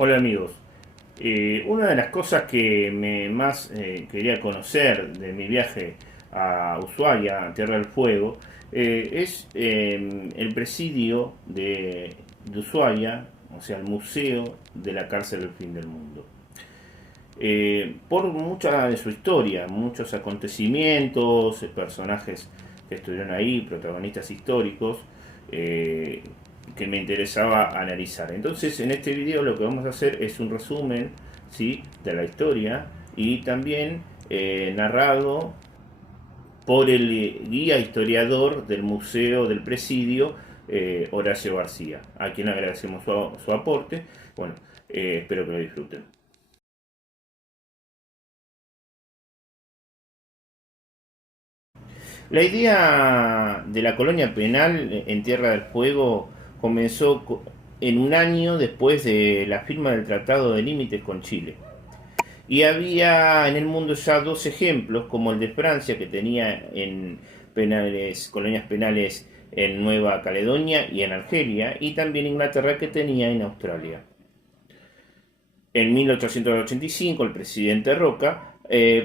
Hola amigos, una de las cosas que más quería conocer de mi viaje a Ushuaia, a Tierra del Fuego, es el presidio de Ushuaia, o sea, el museo de la cárcel del fin del mundo. Por mucha de su historia, muchos acontecimientos, personajes que estuvieron ahí, protagonistas históricos, que me interesaba analizar. Entonces, en este video lo que vamos a hacer es un resumen, ¿sí?, de la historia y también narrado por el guía historiador del Museo del Presidio, Horacio García, a quien agradecemos su aporte. Bueno, espero que lo disfruten. La idea de la colonia penal en Tierra del Fuego comenzó en un año después de la firma del Tratado de Límites con Chile. Y había en el mundo ya dos ejemplos, como el de Francia, que tenía en colonias penales en Nueva Caledonia y en Argelia, y también Inglaterra, que tenía en Australia. En 1885 el presidente Roca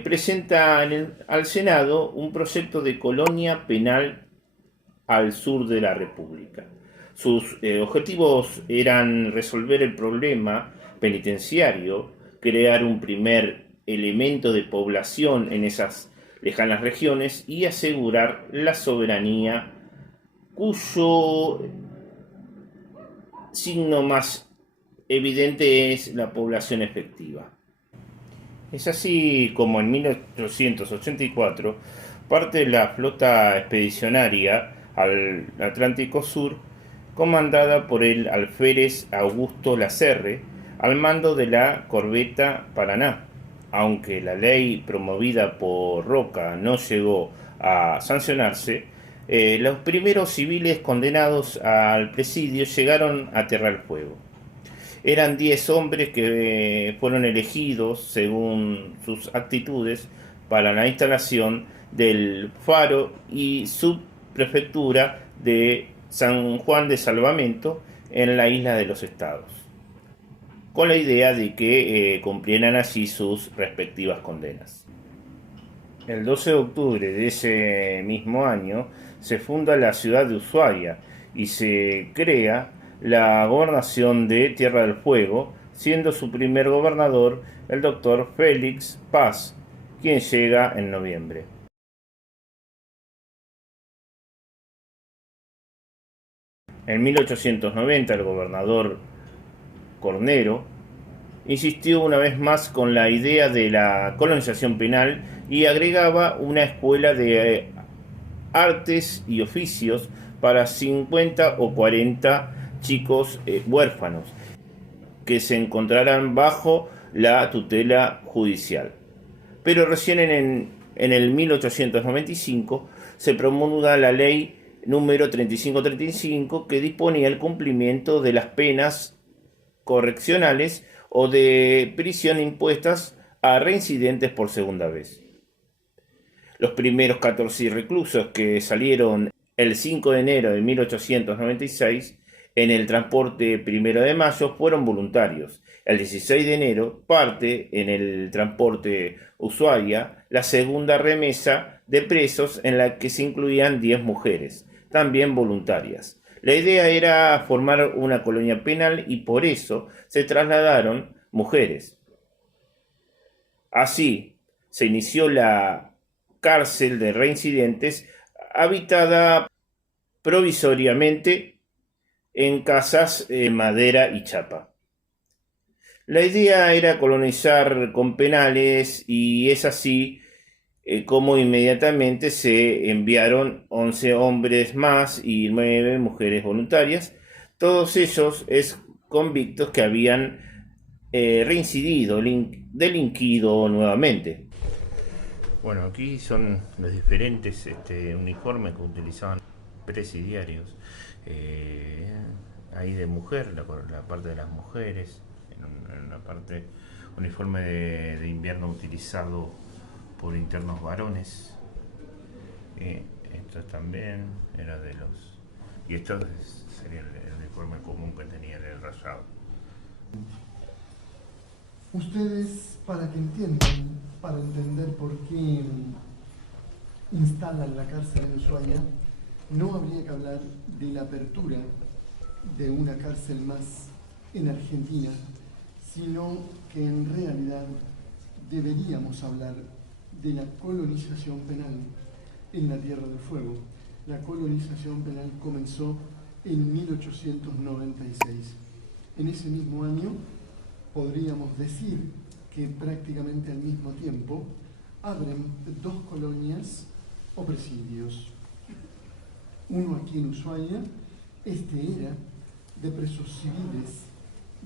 presenta al Senado un proyecto de colonia penal al sur de la República. Sus objetivos eran resolver el problema penitenciario, crear un primer elemento de población en esas lejanas regiones y asegurar la soberanía, cuyo signo más evidente es la población efectiva. Es así como en 1884 parte de la flota expedicionaria al Atlántico Sur, comandada por el alférez Augusto Lacerre, al mando de la corbeta Paraná. Aunque la ley promovida por Roca no llegó a sancionarse, los primeros civiles condenados al presidio llegaron a Tierra del Fuego. Eran 10 hombres que fueron elegidos según sus actitudes para la instalación del faro y subprefectura de San Juan de Salvamento en la isla de los Estados, con la idea de que cumplieran así sus respectivas condenas. El 12 de octubre de ese mismo año se funda la ciudad de Ushuaia y se crea la gobernación de Tierra del Fuego, siendo su primer gobernador el doctor Félix Paz, quien llega en noviembre. En 1890 el gobernador Cornero insistió una vez más con la idea de la colonización penal y agregaba una escuela de artes y oficios para 50 o 40 chicos huérfanos que se encontrarán bajo la tutela judicial. Pero recién en el 1895 se promulga la ley número 3535 que disponía el cumplimiento de las penas correccionales o de prisión impuestas a reincidentes por segunda vez. Los primeros 14 reclusos que salieron el 5 de enero de 1896 en el transporte 1 de mayo fueron voluntarios. El 16 de enero parte en el transporte Ushuaia la segunda remesa de presos en la que se incluían 10 mujeres, también voluntarias. La idea era formar una colonia penal y por eso se trasladaron mujeres. Así se inició la cárcel de reincidentes, habitada provisoriamente en casas de madera y chapa. La idea era colonizar con penales y es así como inmediatamente se enviaron 11 hombres más y 9 mujeres voluntarias, todos ellos convictos que habían reincidido, delinquido nuevamente. Bueno, aquí son los diferentes uniformes que utilizaban presidiarios. Eh, Ahí de mujer, la parte de las mujeres, en una parte uniforme de invierno utilizado por internos varones. Esto también era de los... Y esto sería el uniforme común que tenía el rayado. Ustedes, para que entiendan, para entender por qué instalan la cárcel en Ushuaia, no habría que hablar de la apertura de una cárcel más en Argentina, sino que en realidad deberíamos hablar de la colonización penal en la Tierra del Fuego. La colonización penal comenzó en 1896. En ese mismo año podríamos decir que prácticamente al mismo tiempo abren dos colonias o presidios. Uno aquí en Ushuaia, este era de presos civiles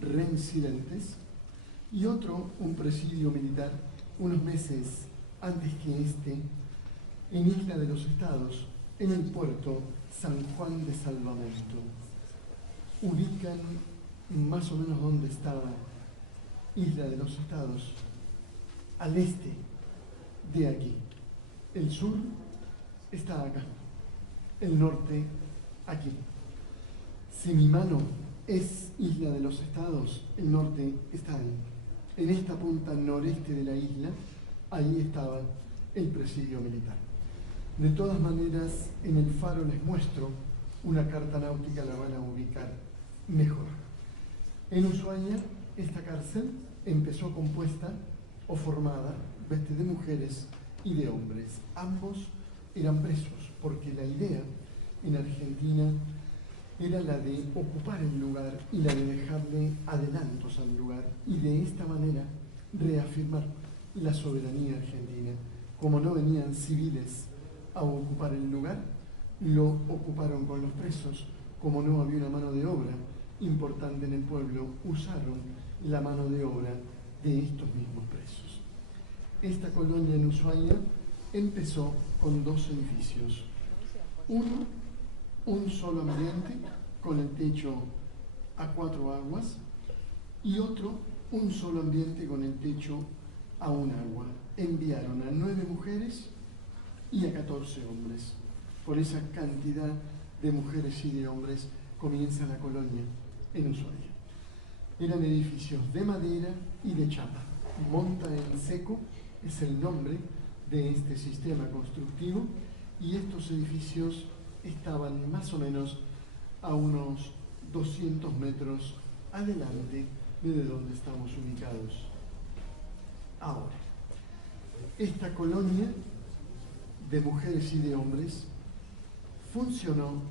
reincidentes, y otro, un presidio militar, unos meses antes que este, en Isla de los Estados, en el puerto San Juan de Salvamento. Ubican más o menos dónde estaba Isla de los Estados, al este de aquí. El sur está acá, el norte aquí. Si mi mano es Isla de los Estados, el norte está ahí. En esta punta noreste de la isla, ahí estaba el presidio militar. De todas maneras, en el faro les muestro una carta náutica, la van a ubicar mejor. En Ushuaia, esta cárcel empezó compuesta o formada de mujeres y de hombres. Ambos eran presos, porque la idea en Argentina era la de ocupar el lugar y la de dejarle adelantos al lugar, y de esta manera reafirmar la soberanía argentina. Como no venían civiles a ocupar el lugar, lo ocuparon con los presos. Como no había una mano de obra importante en el pueblo, usaron la mano de obra de estos mismos presos. Esta colonia en Ushuaia empezó con dos edificios. Uno, un solo ambiente con el techo a 4 aguas, y otro, un solo ambiente con el techo a 1 agua. Enviaron a 9 mujeres y a 14 hombres. Por esa cantidad de mujeres y de hombres comienza la colonia en Ushuaia. Eran edificios de madera y de chapa. Monta en seco es el nombre de este sistema constructivo, y estos edificios estaban más o menos a unos 200 metros adelante de donde estamos ubicados ahora. Esta colonia de mujeres y de hombres funcionó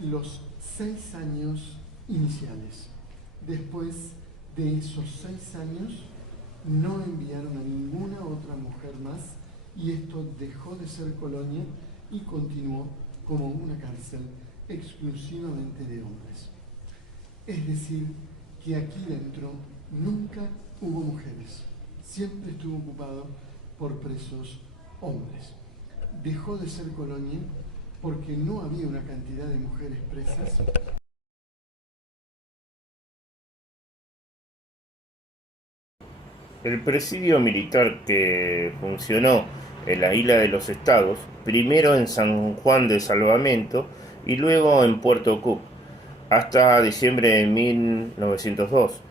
los 6 años iniciales. Después de esos 6 años no enviaron a ninguna otra mujer más, y esto dejó de ser colonia y continuó como una cárcel exclusivamente de hombres. Es decir, que aquí dentro nunca hubo mujeres, siempre estuvo ocupado por presos hombres. Dejó de ser colonia porque no había una cantidad de mujeres presas. El presidio militar que funcionó en la Isla de los Estados, primero en San Juan de Salvamento y luego en Puerto Cook, hasta diciembre de 1902.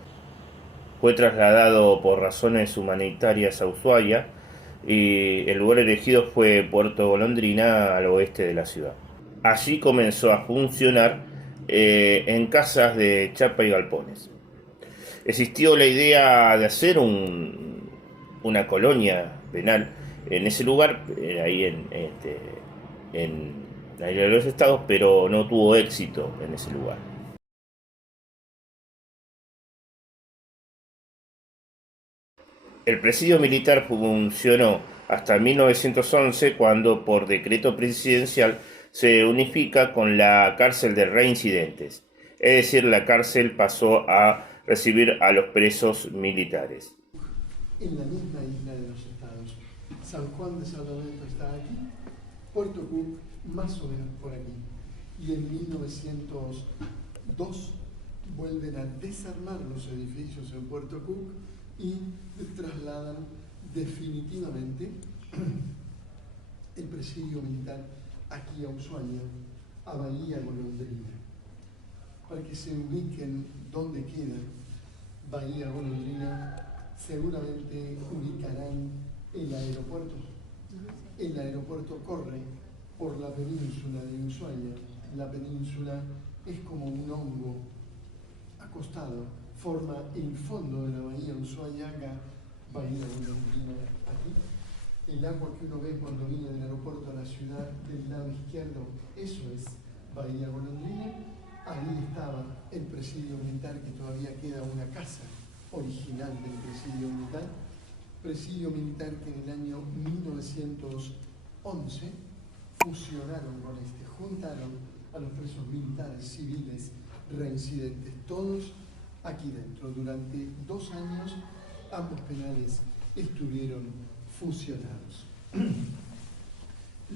Fue trasladado por razones humanitarias a Ushuaia, y el lugar elegido fue Puerto Golondrina, al oeste de la ciudad. Allí comenzó a funcionar en casas de chapa y galpones. Existió la idea de hacer una colonia penal en ese lugar, ahí en la Isla de los Estados, pero no tuvo éxito en ese lugar. El presidio militar funcionó hasta 1911, cuando por decreto presidencial se unifica con la cárcel de reincidentes, es decir, la cárcel pasó a recibir a los presos militares. En la misma Isla de los Estados San Juan de Salvamento está aquí, Puerto Cook más o menos por aquí. Y en 1902 vuelven a desarmar los edificios en Puerto Cook y trasladan definitivamente el presidio militar aquí a Ushuaia, a Bahía Golondrina. Para que se ubiquen dónde queda Bahía Golondrina, seguramente ubicarán el aeropuerto. El aeropuerto corre por la península de Ushuaia. La península es como un hongo acostado, forma el fondo de la bahía Ushuaia, Bahía Golondrina aquí. El agua que uno ve cuando viene del aeropuerto a la ciudad del lado izquierdo, eso es Bahía Golondrina. Ahí estaba el presidio militar, que todavía queda una casa original del presidio militar que en el año 1911 fusionaron con juntaron a los presos militares, civiles, reincidentes, todos aquí dentro. Durante 2 años ambos penales estuvieron fusionados.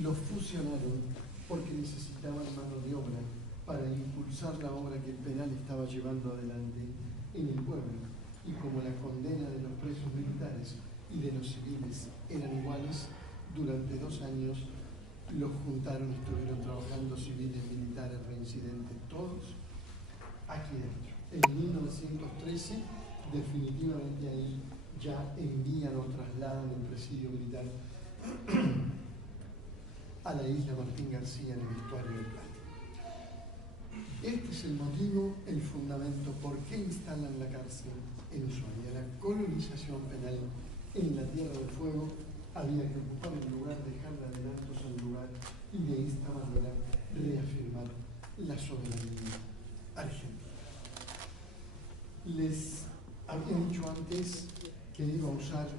Los fusionaron porque necesitaban mano de obra para impulsar la obra que el penal estaba llevando adelante en el pueblo. Y como la condena de los presos militares y de los civiles eran iguales, durante 2 años los juntaron, estuvieron trabajando civiles, militares, reincidentes, todos aquí dentro. En 1913, definitivamente ahí ya envían o trasladan el presidio militar a la isla Martín García en el estuario del Plata. Este es el motivo, el fundamento, por qué instalan la cárcel en Ushuaia. La colonización penal en la Tierra del Fuego había que ocupar el lugar, dejar de adelantos al lugar y de esta manera reafirmar la soberanía argentina. Les había dicho antes que iba a usar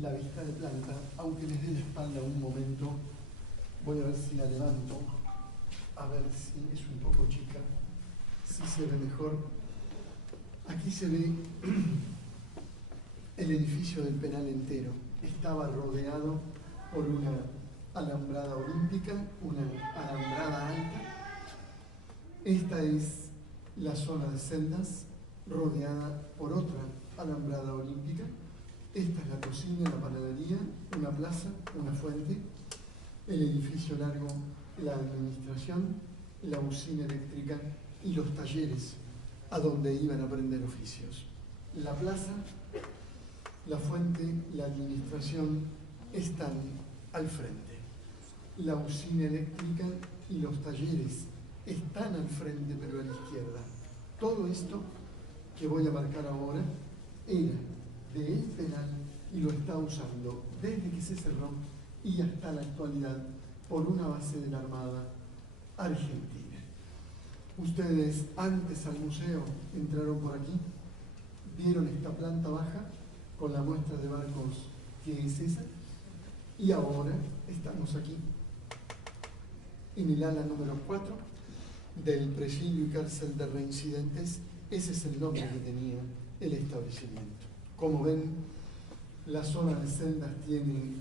la vista de planta, aunque les dé la espalda un momento. Voy a ver si la levanto, a ver si es un poco chica, si se ve mejor. Aquí se ve el edificio del penal entero. Estaba rodeado por una alambrada olímpica, una alambrada alta. Esta es la zona de celdas, rodeada por otra alambrada olímpica. Esta es la cocina, la panadería, una plaza, una fuente, el edificio largo, la administración, la usina eléctrica y los talleres a donde iban a aprender oficios. La plaza, la fuente, la administración están al frente. La usina eléctrica y los talleres están al frente, pero a la izquierda. Todo esto que voy a marcar ahora era del penal y lo está usando desde que se cerró y hasta la actualidad por una base de la Armada Argentina. Ustedes antes al museo entraron por aquí, vieron esta planta baja con la muestra de barcos que es esa, y ahora estamos aquí en el ala número 4 del presidio y cárcel de reincidentes. Ese es el nombre que tenía el establecimiento. Como ven, la zona de celdas tiene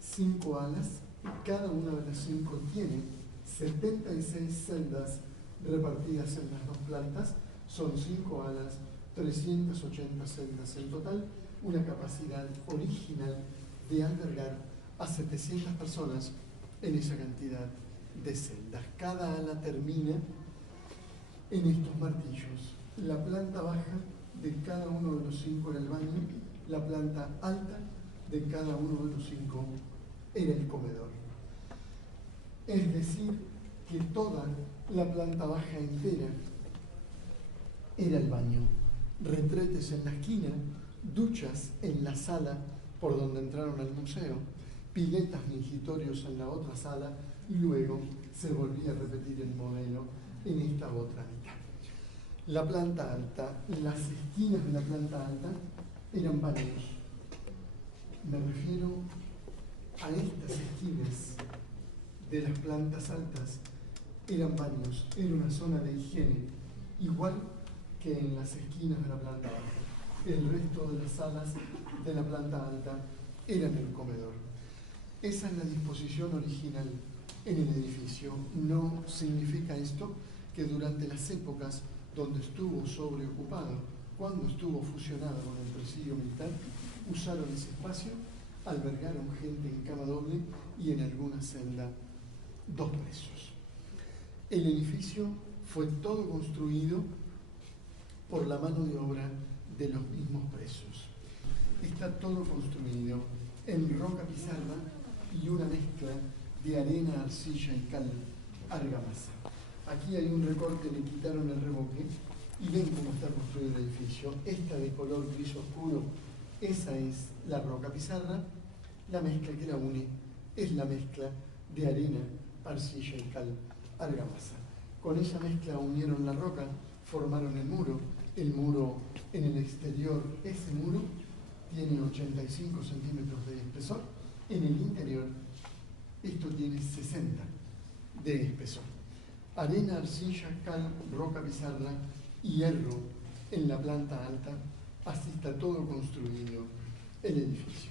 5 alas y cada una de las 5 tiene 76 celdas repartidas en las 2 plantas. Son 5 alas, 380 celdas en total, una capacidad original de albergar a 700 personas en esa cantidad de celdas. Cada ala termina en estos martillos. La planta baja de cada uno de los 5 era el baño, la planta alta de cada uno de los 5 era el comedor. Es decir, que toda la planta baja entera era el baño. Retretes en la esquina, duchas en la sala por donde entraron al museo, piletas mingitorios en la otra sala, y luego se volvía a repetir el modelo en esta otra mitad. La planta alta, las esquinas de la planta alta eran baños. Me refiero a estas esquinas de las plantas altas, eran baños, era una zona de higiene, igual que en las esquinas de la planta baja. El resto de las salas de la planta alta eran el comedor. Esa es la disposición original en el edificio. No significa esto que durante las épocas donde estuvo sobreocupado, cuando estuvo fusionado con el presidio militar, usaron ese espacio, albergaron gente en cama doble y en alguna celda 2 presos. El edificio fue todo construido por la mano de obra de los mismos presos. Está todo construido en roca pizarra y una mezcla de arena, arcilla y cal argamasa. Aquí hay un recorte, le quitaron el revoque y ven cómo está construido el edificio. Esta de color gris oscuro, esa es la roca pizarra. La mezcla que la une es la mezcla de arena, arcilla y cal argamasa. Con esa mezcla unieron la roca, formaron el muro. El muro en el exterior, ese muro tiene 85 centímetros de espesor. En el interior, esto tiene 60 de espesor. Arena, arcilla, cal, roca pizarra y hierro en la planta alta. Así está todo construido el edificio.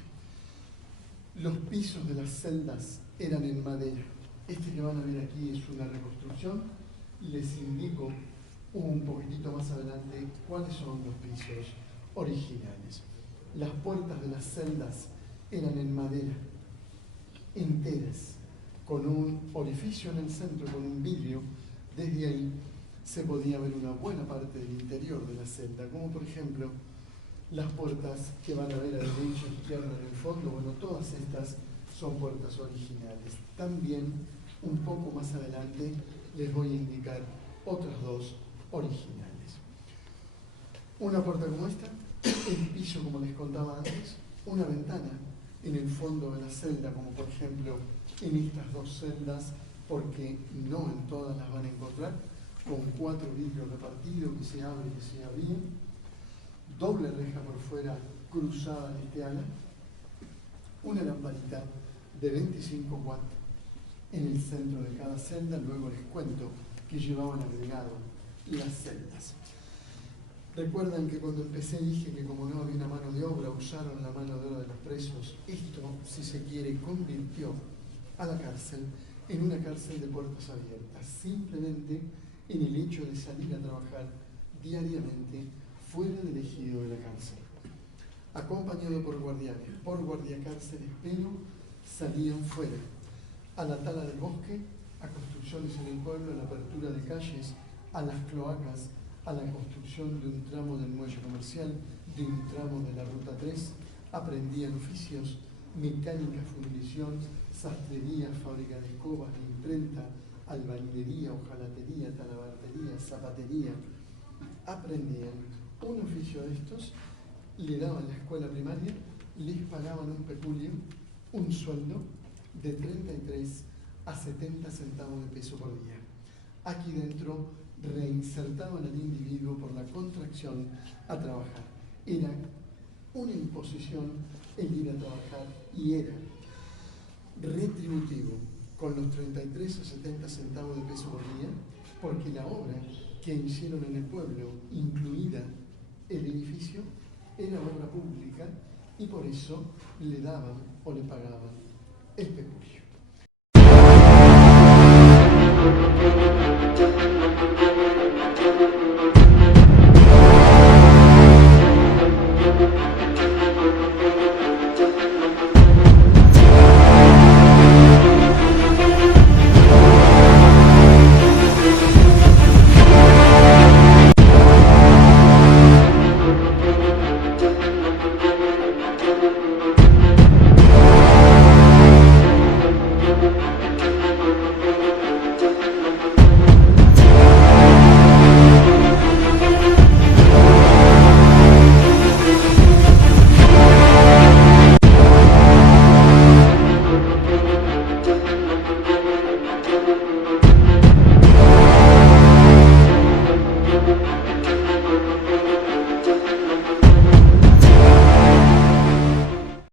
Los pisos de las celdas eran en madera. Este que van a ver aquí es una reconstrucción. Les indico un poquitito más adelante cuáles son los pisos originales. Las puertas de las celdas eran en madera, enteras, con un orificio en el centro, con un vidrio. Desde ahí se podía ver una buena parte del interior de la celda, como por ejemplo las puertas que van a ver a derecha e izquierda en el fondo. Bueno, todas estas son puertas originales. También, un poco más adelante, les voy a indicar otras 2 originales. Una puerta como esta, el piso como les contaba antes, una ventana en el fondo de la celda, como por ejemplo en estas 2 celdas, porque no en todas las van a encontrar, con 4 vidrios repartidos que se abren y se abrían, doble reja por fuera cruzada en este ala, una lamparita de 25 watts en el centro de cada celda. Luego les cuento que llevaban agregado las celdas. Recuerdan que cuando empecé dije que como no había una mano de obra, usaron la mano de obra de los presos. Esto, si se quiere, convirtió a la cárcel en una cárcel de puertas abiertas, simplemente en el hecho de salir a trabajar diariamente fuera del ejido de la cárcel, acompañado por guardianes, por guardiacárceles, pero salían fuera, a la tala del bosque, a construcciones en el pueblo, a la apertura de calles, a las cloacas, a la construcción de un tramo del muelle comercial, de un tramo de la Ruta 3, aprendían oficios, mecánica, fundición, sastrería, fábrica de escobas, de imprenta, albañilería, hojalatería, talabartería, zapatería. Aprendían un oficio de estos, le daban la escuela primaria, les pagaban un peculio, un sueldo de 33 a 70 centavos de peso por día. Aquí dentro reinsertaban al individuo por la contracción a trabajar. Era una imposición el ir a trabajar y era retributivo con los 33 a 70 centavos de peso por día, porque la obra que hicieron en el pueblo, incluida el edificio, era obra pública y por eso le daban o le pagaban